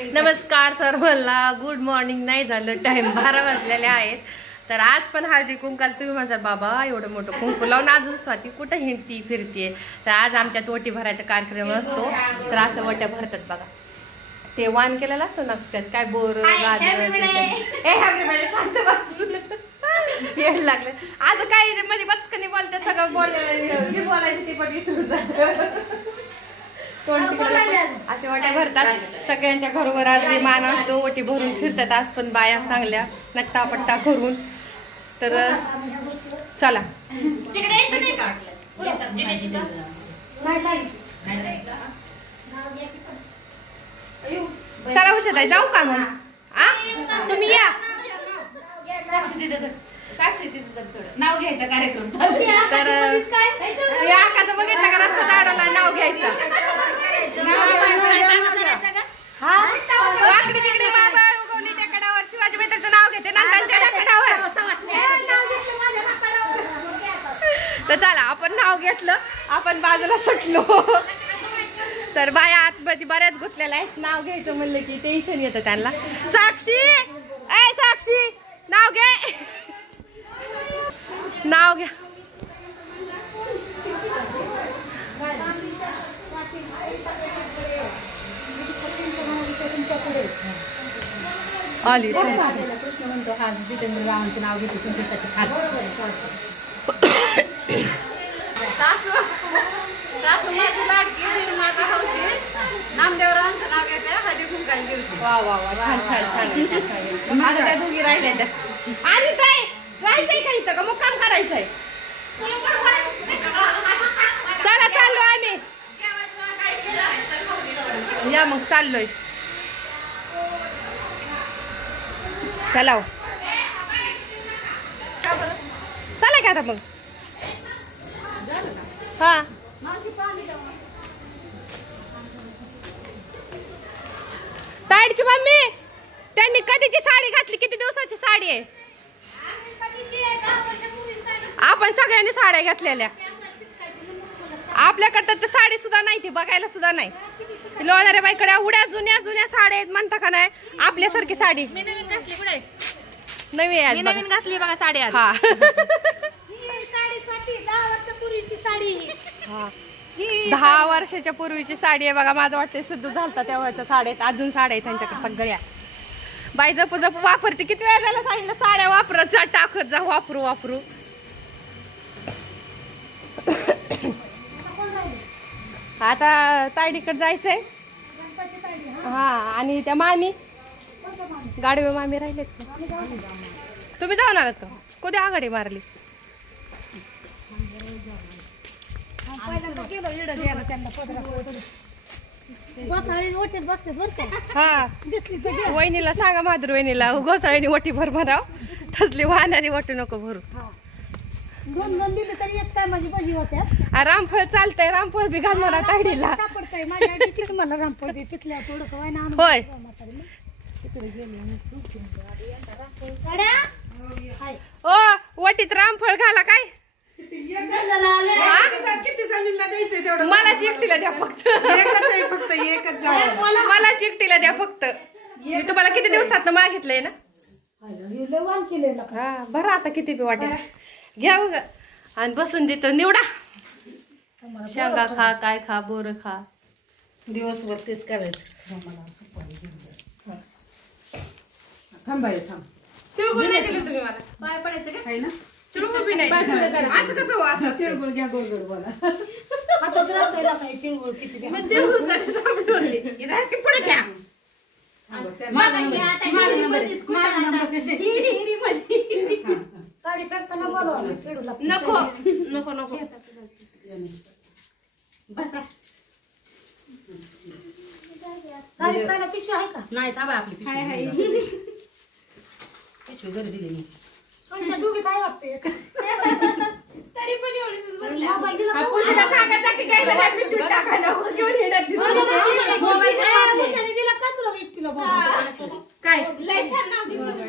नमस्कार सर्वांना, good morning. नाही झालं, टाइम 12 वाजलेले आहेत. तर आज पण हळदी कुंकाल तुम्ही माझा बाबा एवढं मोठं कुंकू लावून अजून स्वाती कुठं हिंडती फिरतीये. तर आज आमच्यात ओटी भरायचा कार्यक्रम असतो. तर असं वट्या भरतात बघा. ते वाण केलेलं असतं ना त्यात काय बोर येड लागले. आज काही मध्ये बचकनी बोलते, सगळं बोलायचं ते पण विसरून जात. अशा वाट्या भरतात. सगळ्यांच्या घरोघर आज मान असतो. ओटी भरून फिरतात आज पण बाया चांगल्या नट्टापट्टा करून. तर चला चला उशत आहे, जाऊ का मग? तुम्ही या. साक्षी नाव घ्यायचं कार्यक्रम. तर आकाचं बघितलं का रस्ता झाडाला नाव घ्यायचं. आकडे तिकडे उगवली टेकडावर शिवाजी मित्राचं नाव घेते नंतरच्या टेकडावर. तर चला आपण नाव घेतलं, आपण बाजूला सुटलो. तर बाया आतमध्ये बऱ्याच गुंतलेल्या आहेत. नाव घ्यायचं म्हणलं की टेन्शन येतं त्यांना. साक्षी ए साक्षी नाव घे, नाव घ्या. आली कृष्ण म्हणतो खास जितेंद्र रावांचं नाव घेते तुमच्यासाठी खास. सासू माझी लाडकी निर्माता हौशी नामदेवरावांचं नाव घेते हळदी कुंकाल दिवशी. वा वा वा, छान छान छान. आता त्या दोघी राहिल्या त्या. आणि काय राहायचंय का इथं का मुक्काम करायचंय? चला चाललो आम्ही. या मग चाललोय. चला चला का आता मग? हा ताईडची मम्मी त्यांनी कधीची साडी घातली? किती दिवसाची साडी आहे? आपण सगळ्यांनी साड्या घेतलेल्या. आपल्याकडे तर साडी सुद्धा नाही, ती बघायला सुद्धा नाही. लोणाऱ्या बाईकडे एवढ्या जुन्या जुन्या साड्या आहेत म्हणता का नाही? आपल्यासारखी साडी मी नवीन घातली. कुठे नवीन आहे? नवीन घातली बघा साडी. हा 10 वर्षाच्या पूर्वीची साडी आहे बघा. माझं वाटतं सिद्धू झालता तेव्हाच्या साड्या. अजून साड्या आहेत त्यांच्याकडे सगळ्या. बाई जप जप वापरते. किती वेळ झाला सांगितलं साड्या वापरत जा, टाकत जा, वापरू वापरू. आता तायडीकडे जायचंय. हा आणि त्या मामी गाडवे मामी राहिलेत. तुम्ही जाऊन आलात का? कधी आघाडी मारली? हा वहिनीला सांगा, माधुर वहिनीला घोसाळीने वटी भर भराव. तसली वाहनाने वटी नको भरू. रामफळ चालतंय, रामफळ बी घाल मला तायडीला. होय ओ वटीत रामफळ घाला काय? मला चिकटीला द्या फक्त. मला चिकटीला द्या फक्त. मी तुम्हाला किती दिवसात मागितलंय ना. हा बरं आता किती बी वाटेल घ्या बघ. आणि बसून देतो निवडा. शेंगा खा, काय खा, बोर खा. दिवसभर तेच करायचं. थांबाय थांब. तिळगुळ नाही दिलं तुम्ही मला. पाय पडायचं का? आहे ना. तिळगुळ बी नाही. असं कसं हो? असं तिळगुळ घ्या, गोड गोड बोला. तिळगुळ किती घ्या? पुढे घ्या. साडी फेकताना बोलवा. नको नको नको बसा. साडी पहिला पिशवी आहे का? नाही ताबा आपली हाय हाय पिशवी घरी दिली मी. दोघी काय वाटते तरी पण पूजेला सांगायचा की काय पिशवी टाकायला घेऊन येणार. दिला का तुला एकटीला? काय लय छान नाव घेतलं.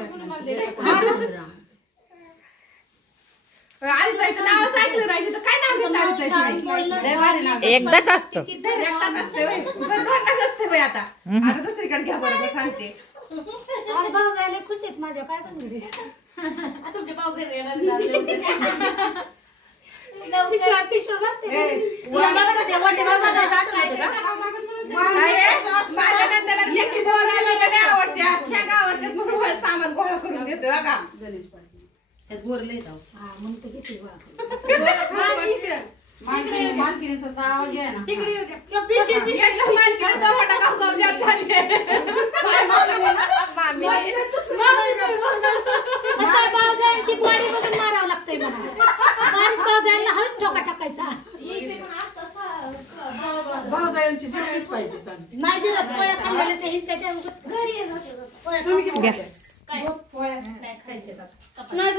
आदिताईचं नावच ऐकलं नाही तिथं काय नाव घेतलं आदिताईचं? लय भारी नाव. एकदाच असतं. एकटाच असते होय. बरं, दोनदाच असते बाई आता. आता दुसरीकडे घ्या बरोबर सांगते. आणि भाऊ जायला खुश आहेत माझ्या काय पण तुमचे भाऊ घरी येणार पिशव्या भरते. माझ्या नंतर लेकी दोन आली तर लय आवडते. शेंगा आवडते म्हणून सामान गोळा करून घेतो का गोरले हा म्हणते किती गोळा मालकीने आवाज आहे ना. एकदम मालकीने टमाटा गाव गाव जात झाले. मामी भाऊजांची बॉडी बघून मारावं लागतंय मला. बारीक भाऊजांना हळद ठोका टाकायचा. भाऊजायांची जेवणीच पाहिजे चांगली. नाही जिरत पोळ्या खाल्लेल्या ते हिंच्या घरी तुम्ही किती पोळ्या खाल्ल्या? पोळ्या नाही